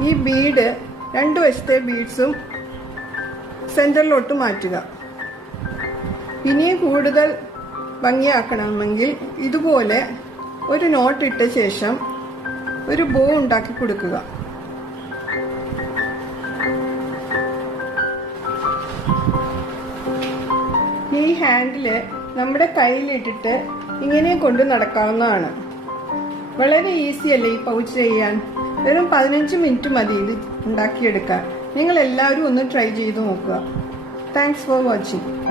ഈ ബീഡ് രണ്ടു വശത്തെ ബീഡ്സും സെന്ററിലോട്ട് മാറ്റുക. ഇനിയും കൂടുതൽ ഭംഗിയാക്കണമെങ്കിൽ ഇതുപോലെ ഒരു നോട്ട് ഇട്ട ശേഷം ഒരു ബോ ഉണ്ടാക്കി കൊടുക്കുക. ഈ ഹാൻഡില് നമ്മുടെ കയ്യിലിട്ടിട്ട് ഇങ്ങനെ കൊണ്ട് നടക്കാവുന്നതാണ്. വളരെ ഈസി അല്ലേ ഈ പൗച്ച് ചെയ്യാൻ? വെറും 15 മിനിറ്റ് മതി ഇത് ഉണ്ടാക്കിയെടുക്കാൻ. നിങ്ങൾ എല്ലാവരും ഒന്ന് ട്രൈ ചെയ്ത് നോക്കുക. Thanks for watching.